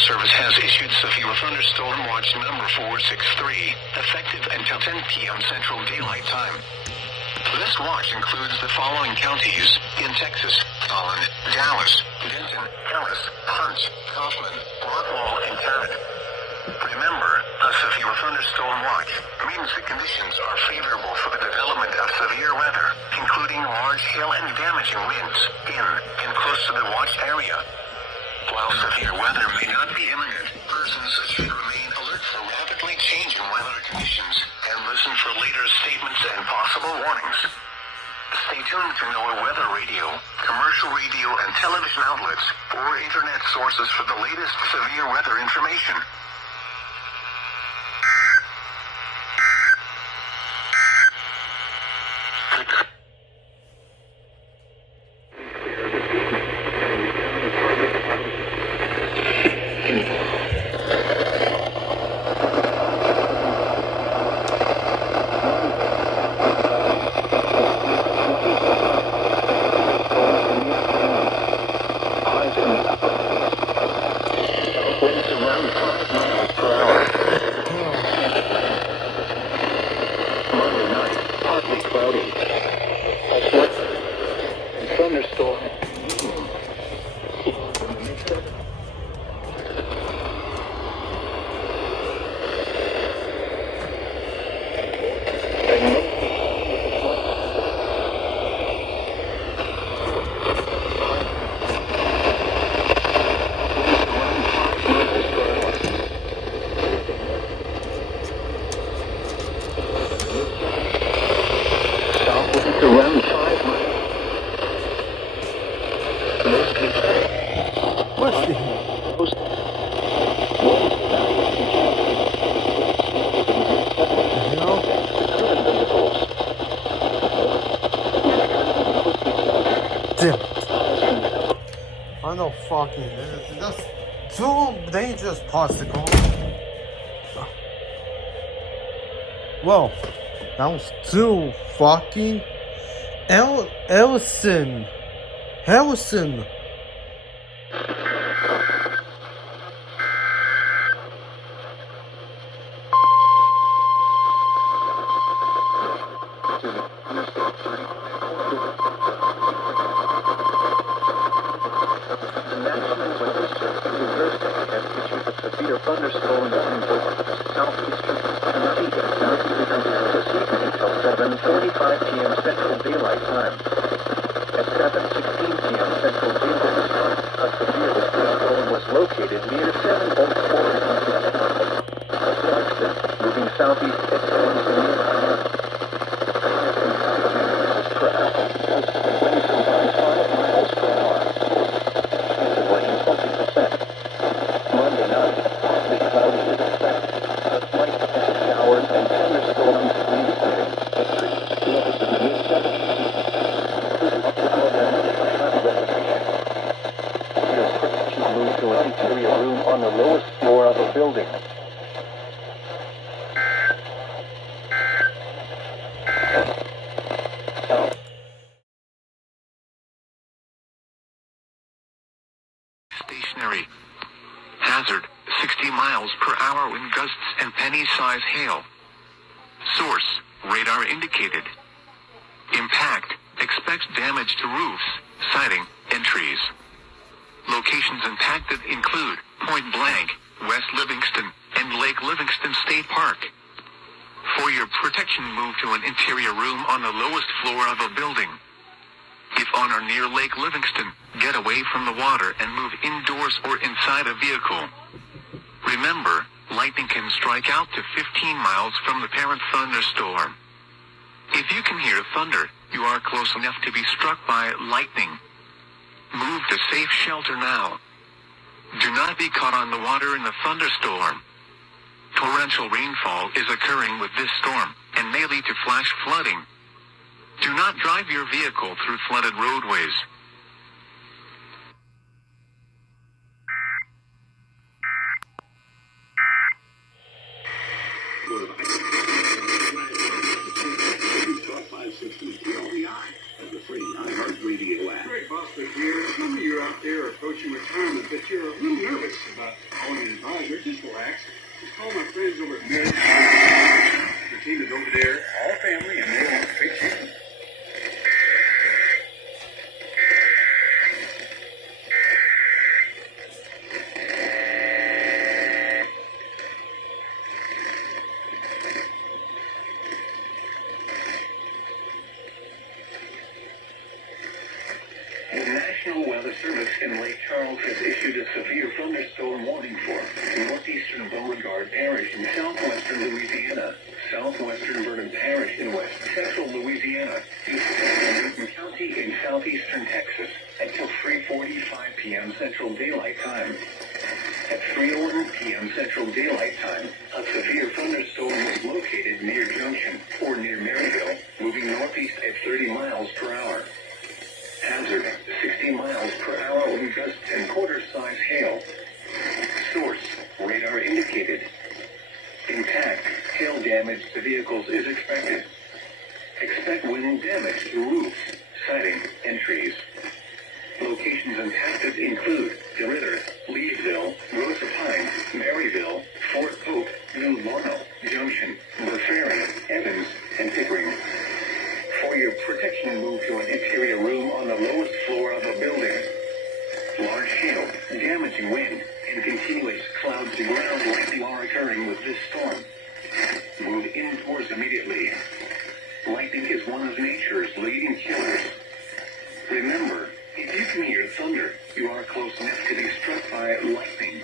Forest Service has issued severe thunderstorm watch number 463, effective until 10 p.m. Central Daylight Time. This watch includes the following counties in Texas: Allen, Dallas, Denton, Ellis, Hunt, Kaufman, Rockwall, and Tarrant. Remember, a severe thunderstorm watch means the conditions are favorable for the development of severe weather, including large hail and damaging winds in and close to the watched area. While severe weather may not be imminent, persons should remain alert for rapidly changing weather conditions and listen for later statements and possible warnings. Stay tuned to NOAA Weather Radio, commercial radio and television outlets, or internet sources for the latest severe weather information. I know fucking that's too dangerous particle. Well, that was too fucking Harrison. Stationary. Hazard, 60 miles per hour wind gusts and penny-size hail. Source, radar indicated. Impact, expect damage to roofs, siding, and trees. Locations impacted include Point Blank, West Livingston, and Lake Livingston State Park. For your protection, move to an interior room on the lowest floor of a building. If on or near Lake Livingston, get away from the water and move indoors or inside a vehicle. Remember, lightning can strike out to 15 miles from the parent thunderstorm. If you can hear thunder, you are close enough to be struck by lightning. Move to safe shelter now. Do not be caught on the water in the thunderstorm. Torrential rainfall is occurring with this storm, and may lead to flash flooding. Do not drive your vehicle through flooded roadways. Buster here. Some of you out there are approaching retirement, but you're a little nervous about owning in Lake Charles has issued a severe thunderstorm warning for northeastern Beauregard Parish in southwestern Louisiana, southwestern Vernon Parish in west central Louisiana, eastern Newton County in southeastern Texas until 3:45 p.m. Central Daylight Time. At 3:01 p.m. Central Daylight Time, a severe thunderstorm was located near Junction, or near Maryville, moving northeast at 30 miles per hour. Hazard, 60 miles per hour wind gusts and quarter-size hail. Source, radar indicated. Intact, hail damage to vehicles is expected. Expect wind damage to roofs, siding, and trees. Locations impacted include DeRidder, Leesville, Rosa Pines, Maryville, Fort Pope, New Lorno, Junction, The Ferry, Evans, and Pickering. For your protection, move to an interior room on the lowest floor of a building. Large hail, damaging wind, and continuous cloud-to-ground lightning are occurring with this storm. Move indoors immediately. Lightning is one of nature's leading killers. Remember, if you can hear thunder, you are close enough to be struck by lightning.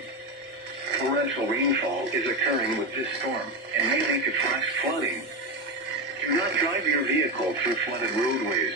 Torrential rainfall is occurring with this storm and may lead to flash flooding. Do not drive your vehicle through flooded roadways.